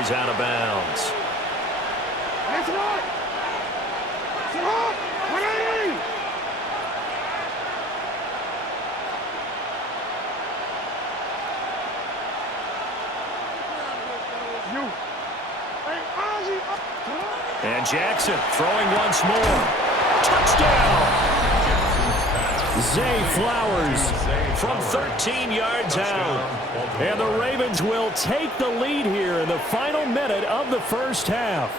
he's out of bounds. And Jackson throwing once more. Touchdown! Zay Flowers from 13 yards out. And the Ravens will take the lead here in the final minute of the first half.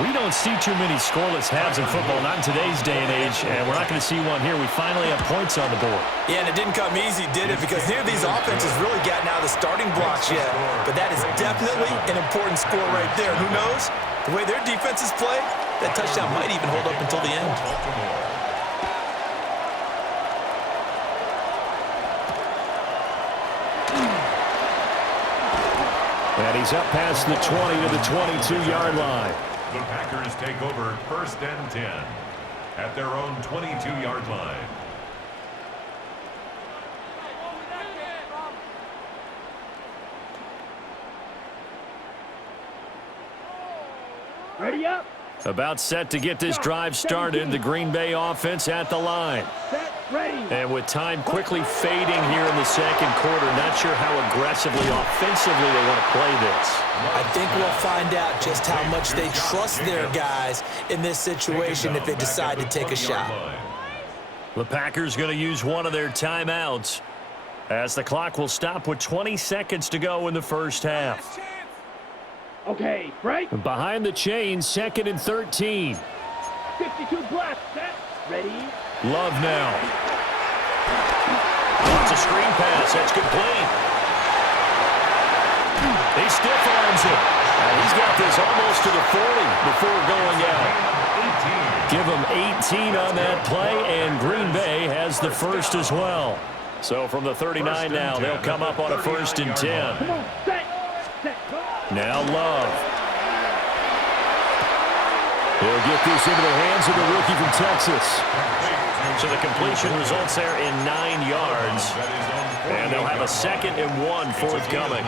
We don't see too many scoreless halves in football, not in today's day and age, and we're not going to see one here. We finally have points on the board. Yeah, and it didn't come easy, did it? Because neither of these offenses really gotten out of the starting blocks yet. But that is definitely an important score right there. Who knows? The way their defenses play, that touchdown might even hold up until the end. And he's up past the 20 to the 22-yard line. The Packers take over 1st and 10 at their own 22-yard line. Ready up. About set to get this drive started. The Green Bay offense at the line. And with time quickly fading here in the second quarter, not sure how aggressively, offensively they want to play this. I think we'll find out just how much they trust their guys in this situation if they decide to take a shot. The Packers going to use one of their timeouts as the clock will stop with 20 seconds to go in the first half. Okay, break. Behind the chains, 2nd and 13. 52 blast. Set. Ready. Love now. Wants a screen pass. That's complete. He stiff arms it. And he's got this almost to the 40 before going out. Give him 18 on that play, and Green Bay has the first as well. So from the 39 now, they'll come up on a 1st and 10. Come on, set. Now Love. He'll get this into the hands of the rookie from Texas. So the completion results there in 9 yards. And they'll have a 2nd and 1 forthcoming.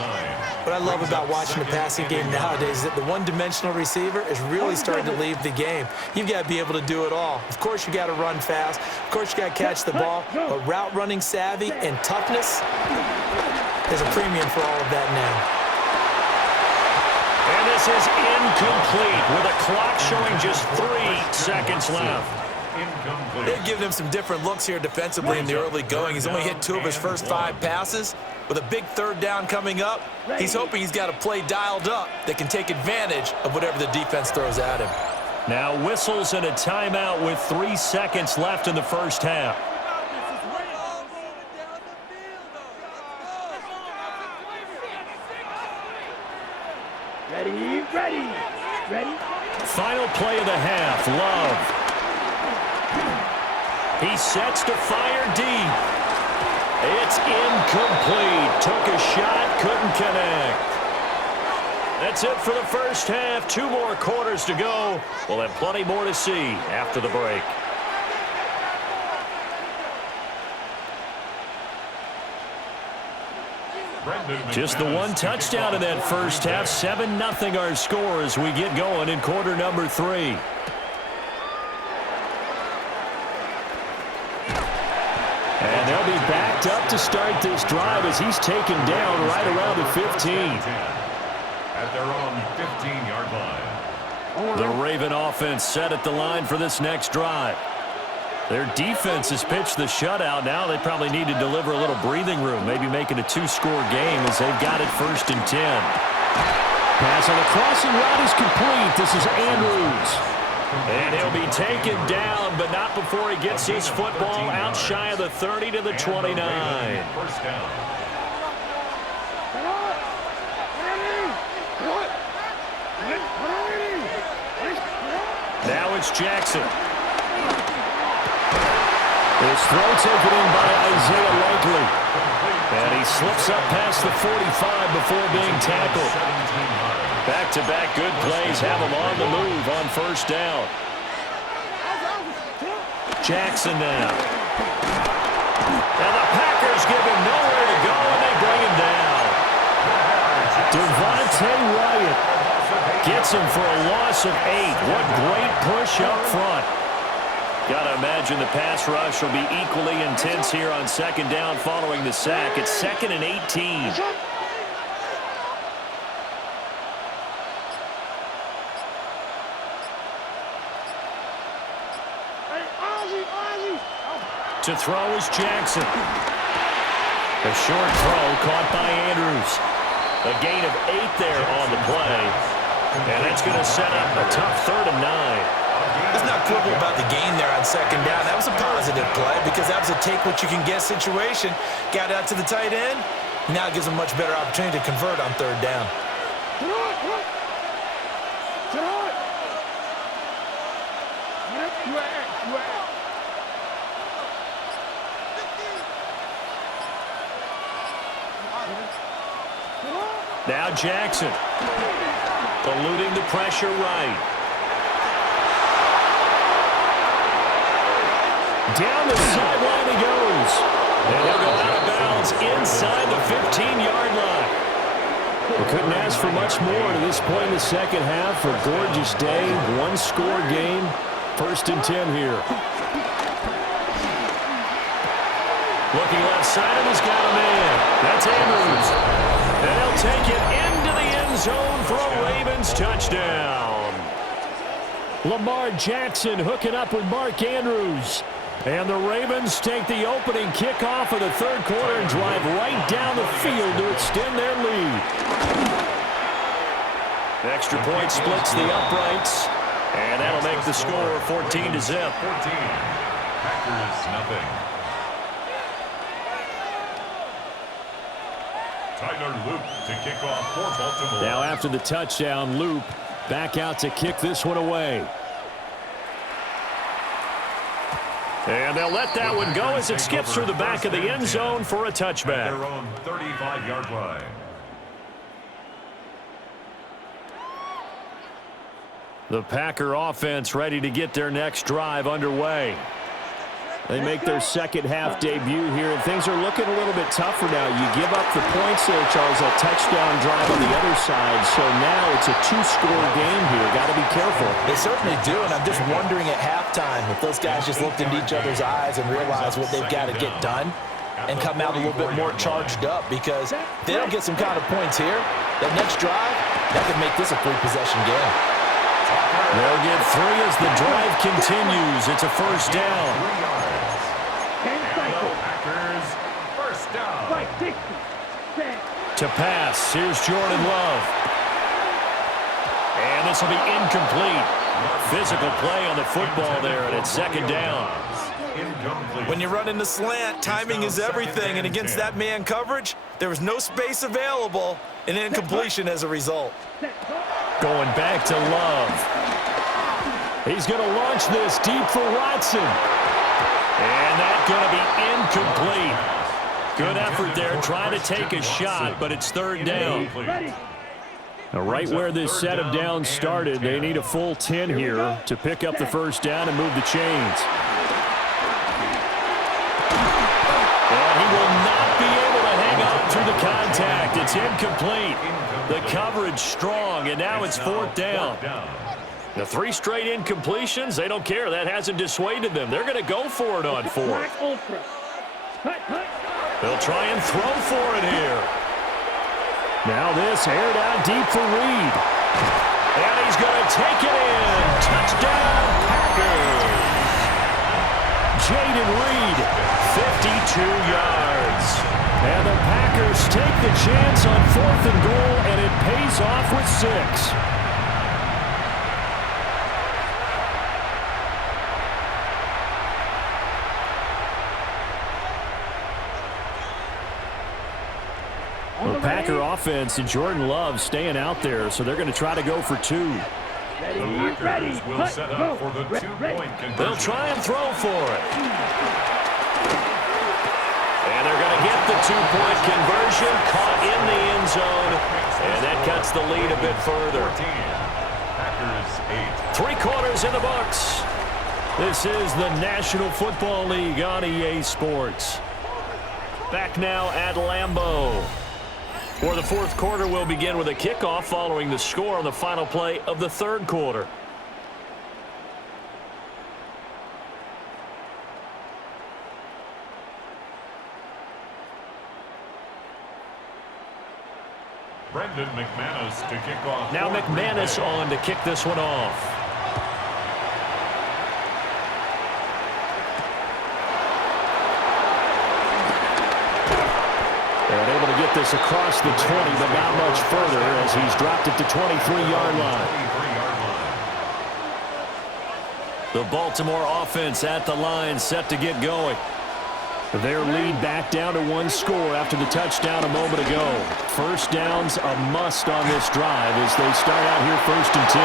What I love about watching the passing game nowadays is that the one-dimensional receiver is really starting to leave the game. You've got to be able to do it all. Of course, you got to run fast. Of course, you got to catch the ball. But route running savvy and toughness, there's a premium for all of that now. And this is incomplete with a clock showing just 3 seconds left. They've given him some different looks here defensively in the early going. He's only hit 2 of his first 5 passes. With a big 3rd down coming up, he's hoping he's got a play dialed up that can take advantage of whatever the defense throws at him. Now whistles and a timeout with 3 seconds left in the first half. Ready. Final play of the half, Love. He sets to fire deep. It's incomplete. Took a shot, couldn't connect. That's it for the first half. 2 more quarters to go. We'll have plenty more to see after the break. Just the 1 touchdown in that first half. 7-0 our score as we get going in quarter number 3. And they'll be backed up to start this drive as he's taken down right around the 15. At their own 15-yard line. The Raven offense set at the line for this next drive. Their defense has pitched the shutout. Now they probably need to deliver a little breathing room, maybe make it a 2-score game as they've got it 1st and 10. Pass on the crossing route is complete. This is Andrews. And he'll be taken down, but not before he gets his football out shy of the 30 to the 29. First down. Now it's Jackson. His throw taken in by Isaiah Likely. And he slips up past the 45 before being tackled. Back-to-back good plays have him on the move on 1st down. Jackson now. And the Packers give him nowhere to go, and they bring him down. Devontae Wyatt gets him for a loss of 8. What great push up front. Got to imagine the pass rush will be equally intense here on second down following the sack. It's 2nd and 18. To throw is Jackson. A short throw caught by Andrews. A gain of 8 there on the play. And that's going to set up a tough 3rd and 9. Let's not quibble about the gain there on second down. That was a positive play because that was a take-what-you-can-get situation. Got out to the tight end. Now it gives them a much better opportunity to convert on 3rd down. Now Jackson, eluding the pressure right. Down the sideline he goes. And he'll go out of bounds inside the 15-yard line. We couldn't ask for much more to this point in the second half. A gorgeous day, one-score game. 1st and 10 here. Looking left side, and he's got a man. That's Andrews. And he'll take it into the end zone for a Ravens touchdown. Lamar Jackson hooking up with Mark Andrews. And the Ravens take the opening kickoff of the 3rd quarter and drive right down the field to extend their lead. Extra point splits the uprights. And that'll make the score 14-0. 14. Packers nothing. Tyler Loop to kick off for Baltimore. Now after the touchdown, Loop back out to kick this one away. And they'll let that one go as it skips through the back of the end zone for a touchback. Their own 35-yard line. The Packer offense ready to get their next drive underway. They make their second half debut here, and things are looking a little bit tougher now. You give up the points there, Charles, that touchdown drive on the other side, so now it's a 2-score game here. Got to be careful. They certainly do, and I'm just wondering at halftime if those guys just looked into each other's eyes and realized what they've got to get done and come out a little bit more charged up, because if they don't get some kind of points here, that next drive, that could make this a 3-possession game. They'll get 3 as the drive continues. It's a 1st down. Packers first down. To pass, here's Jordan Love. And this will be incomplete. Physical play on the football there, and it's 2nd down. When you run in the slant, timing is everything, and against that man coverage, there was no space available, and incompletion as a result. Going back to Love. He's going to launch this deep for Watson. And that's going to be incomplete. Good effort there, trying to take a shot, but it's 3rd down. Now, right where this set of downs started, they need a full 10 here to pick up the 1st down and move the chains. And he will not be able to hang on through the contact. It's incomplete. The coverage strong, and now it's 4th down. The 3 straight incompletions, they don't care. That hasn't dissuaded them. They're going to go for it on 4th. They'll try and throw for it here. Now this aired out deep for Reed. And he's going to take it in. Touchdown, Packers. Jayden Reed, 52 yards. And the Packers take the chance on 4th and goal, and it pays off with 6. The Packer offense and Jordan Love staying out there, so they're going to try to go for 2. The Packers will set up for the 2-point conversion. They'll try and throw for it. And they're going to get the 2-point conversion, caught in the end zone, and that cuts the lead a bit further. 14. Packers 8. 3 quarters in the books. This is the National Football League on EA Sports. Back now at Lambeau. For the fourth quarter, we'll begin with a kickoff following the score on the final play of the third quarter. Brendan McManus to kick off. Now McManus on to kick this one off. And able to get this across the 20, but not much further as he's dropped it to 23-yard line. The Baltimore offense at the line, set to get going. Their lead back down to one score after the touchdown a moment ago. First down's a must on this drive as they start out here 1st and 10.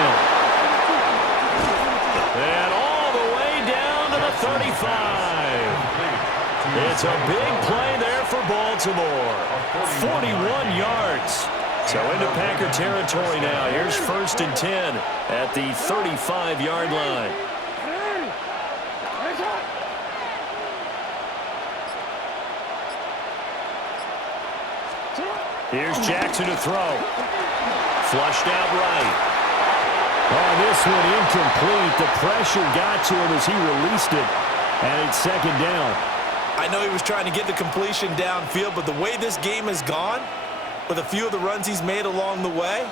And all the way down to the 35. It's a big play there for Baltimore. 41 yards. So into Packer territory now. Here's 1st and 10 at the 35-yard line. Here's Jackson to throw. Flushed out right. Oh, this one incomplete. The pressure got to him as he released it. And it's 2nd down. I know he was trying to get the completion downfield, but the way this game has gone, with a few of the runs he's made along the way,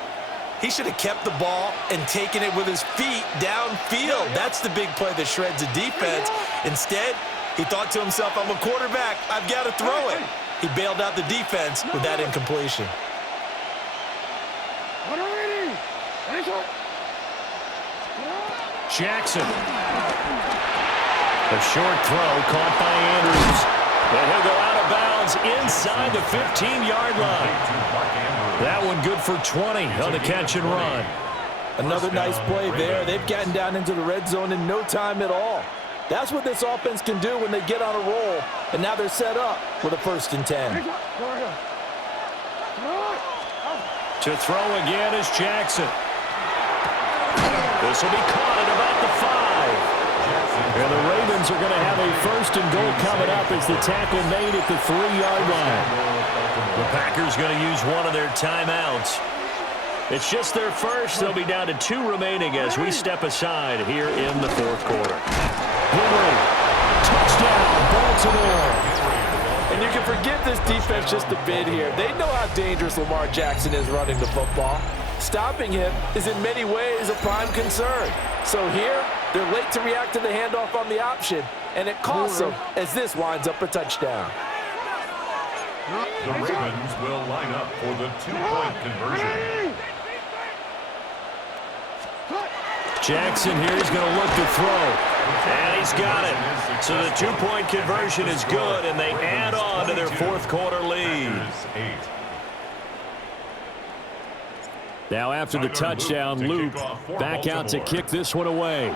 he should have kept the ball and taken it with his feet downfield. That's the big play that shreds a defense. Instead, he thought to himself, I'm a quarterback. I've got to throw it. He bailed out the defense with that incompletion. Jackson. A short throw caught by Andrews. And he'll go out of bounds inside the 15-yard line. That one good for 20 on the catch and run. Another nice play there. They've gotten down into the red zone in no time at all. That's what this offense can do when they get on a roll. And now they're set up with a 1st and 10. To throw again is Jackson. This will be caught at about the 5. And the Ravens are going to have a 1st and goal coming up as the tackle made at the 3-yard line. The Packers going to use one of their timeouts. It's just their first. They'll be down to 2 remaining as we step aside here in the fourth quarter. Henry, touchdown, Baltimore. And you can forgive this defense just a bit here. They know how dangerous Lamar Jackson is running the football. Stopping him is in many ways a prime concern. So here, they're late to react to the handoff on the option, and it costs them as this winds up a touchdown. The Ravens will line up for the 2-point conversion. Jackson here is going to look to throw. And he's got it. So the 2-point conversion is good, and they add on to their fourth quarter lead. Now after the touchdown, Luke back out to kick this one away.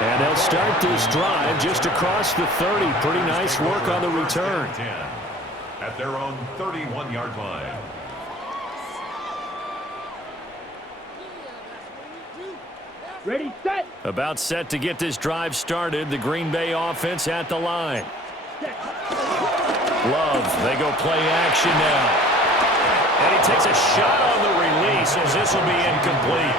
And they'll start this drive just across the 30. Pretty nice work on the return. At their own 31-yard line. Ready, set. About set to get this drive started. The Green Bay offense at the line. Love, they go play action now. And he takes a shot on the release as this will be incomplete.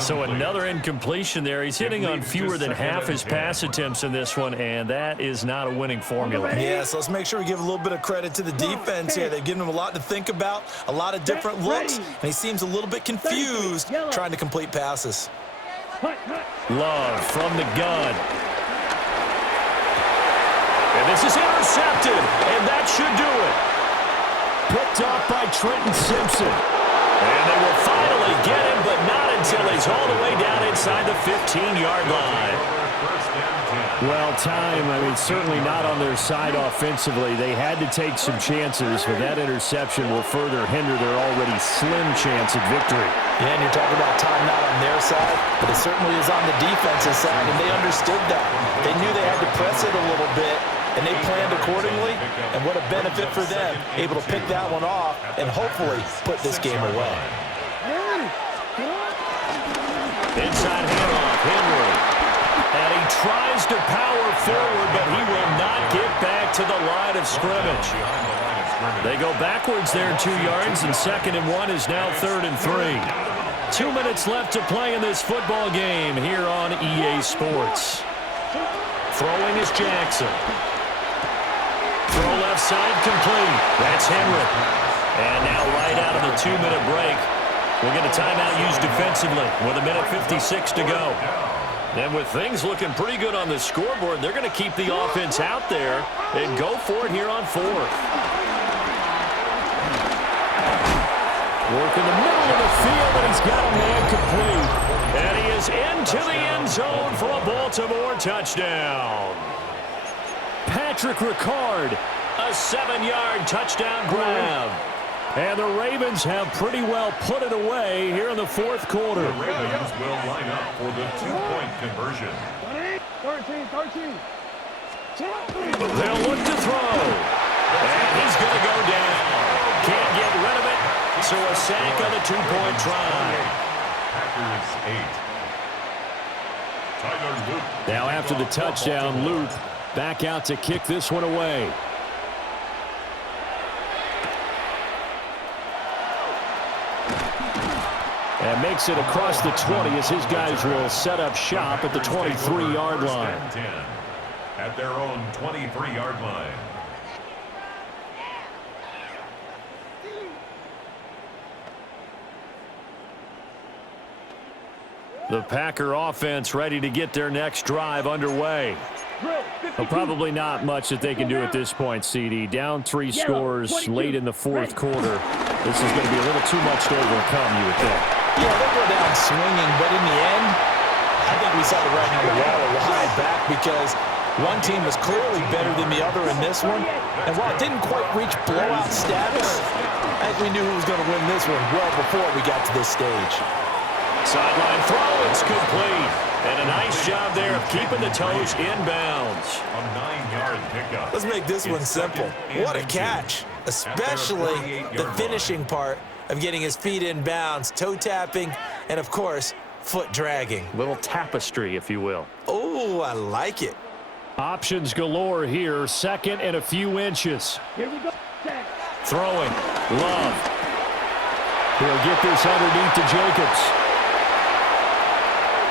So another incompletion there. He's hitting on fewer than half his pass attempts in this one, and that is not a winning formula. Yeah, so let's make sure we give a little bit of credit to the defense here. They've given him a lot to think about, a lot of different looks, and he seems a little bit confused trying to complete passes. Love from the gun. And this is intercepted, and that should do it. Picked off by Trenton Simpson. And they will finally get him, but not until he's all the way down inside the 15-yard line. Well, time, certainly not on their side offensively. They had to take some chances, but that interception will further hinder their already slim chance at victory. Yeah, and you're talking about time not on their side, but it certainly is on the defensive side, and they understood that. They knew they had to press it a little bit, and they planned accordingly, and what a benefit for them, able to pick that one off and hopefully put this game away. Inside handoff, Henry. And he tries to power forward, but he will not get back to the line of scrimmage. They go backwards there 2 yards, and 2nd and 1 is now 3rd and 3. 2 minutes left to play in this football game here on EA Sports. Throwing is Jackson. Throw left side complete. That's Henry. And now right out of the 2-minute break, we'll get a timeout used defensively with 1:56 to go. And with things looking pretty good on the scoreboard, they're going to keep the offense out there and go for it here on 4th. Work in the middle of the field, and he's got a man complete. And he is into the end zone for a Baltimore touchdown. Patrick Ricard, a 7-yard touchdown grab. And the Ravens have pretty well put it away here in the 4th quarter. The Ravens will line up for the 2-point conversion. 13. They'll look to throw. And he's going to go down. Can't get rid of it. So a sack on the 2-point try. Packers 8. Tyler Luke. Now after the touchdown, Luke back out to kick this one away. And makes it across the 20 as his guys will set up shop at the 23-yard line. At their own 23-yard line. The Packer offense ready to get their next drive underway. Well, probably not much that they can do at this point, CD. Down 3 scores late in the 4th quarter. This is going to be a little too much to overcome, you would think. Yeah, they'll go down swinging, but in the end, I think we saw the writing on the wall a while back because one team was clearly better than the other in this one. And while it didn't quite reach blowout status, I think we knew who was going to win this one well before we got to this stage. Sideline throw, it's complete. And a nice job there of keeping the toes inbounds. A 9-yard pickup. Let's make this one simple. What a catch, especially the finishing part of getting his feet in bounds, toe tapping, and of course, foot dragging. Little tapestry, if you will. Oh, I like it. Options galore here. 2nd and a few inches. Here we go. Throwing. Love. He'll get this underneath to Jacobs.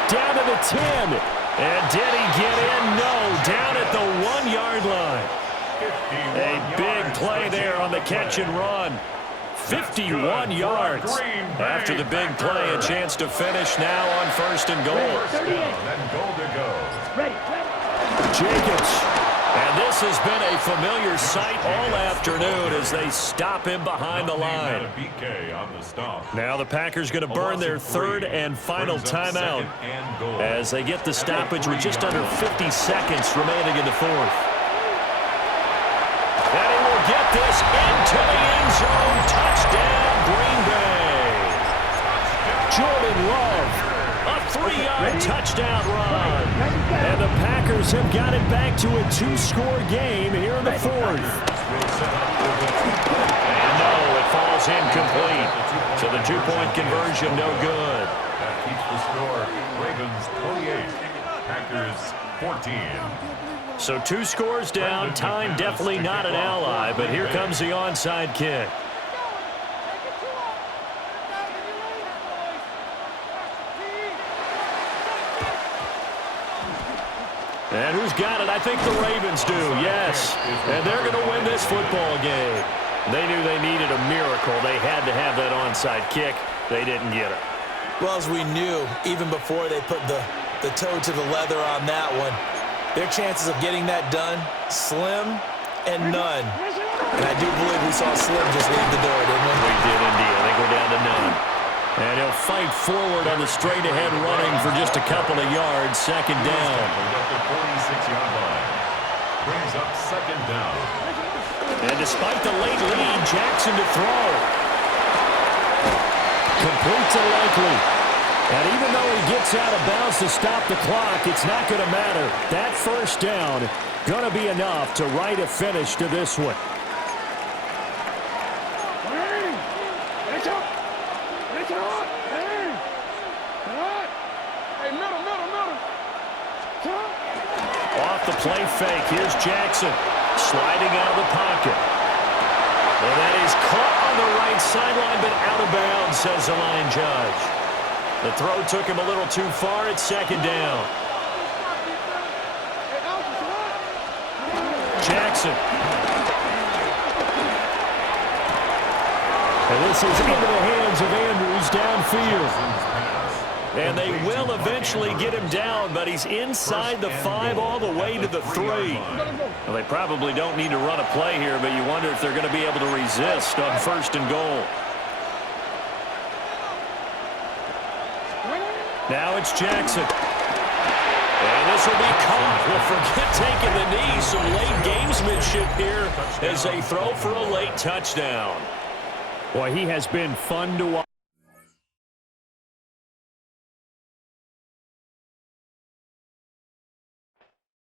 Down to the 10. And did he get in? No. Down at the 1-yard line. A big play there on the catch and run. 51 yards. After the big play, a chance to finish now on 1st and goal. And goal to go. Ready. Jacobs. And this has been a familiar sight all afternoon as they stop him behind the line. Now the Packers going to burn their 3rd and final timeout as they get the stoppage with just under 50 seconds remaining in the 4th. And he will get this into the end zone. Touchdown, Green Bay. Jordan Love, a 3-yard touchdown run. And the Packers have got it back to a 2-score game here in the 4th. And no, it falls incomplete. So the 2-point conversion, no good. That keeps the score. Ravens 28, Packers 14. So 2 scores down. Time definitely not an ally, but here comes the onside kick. And who's got it? I think the Ravens do, yes. And they're going to win this football game. They knew they needed a miracle. They had to have that onside kick. They didn't get it. Well, as we knew, even before they put the toe to the leather on that one, their chances of getting that done, slim and none. And I do believe we saw Slim just leave the door, didn't we? We did indeed. I think we're down to none. And he'll fight forward on the straight-ahead running for just a couple of yards. 2nd down. At the 46-yard line. Brings up 2nd down. And despite the late lead, Jackson to throw. Complete to Likely. And even though he gets out of bounds to stop the clock, it's not going to matter. That 1st down going to be enough to write a finish to this one. play fake. Here's Jackson sliding out of the pocket. And that is caught on the right sideline, but out of bounds, says the line judge. The throw took him a little too far. It's second down. Jackson. And this is into the hands of Andrews downfield. And they will eventually get him down, but he's inside the 5 all the way to the 3. Well, they probably don't need to run a play here, but you wonder if they're going to be able to resist on 1st and goal. Now it's Jackson. And this will be caught. Well, forget taking the knee. Some late gamesmanship here as they throw for a late touchdown. Boy, he has been fun to watch.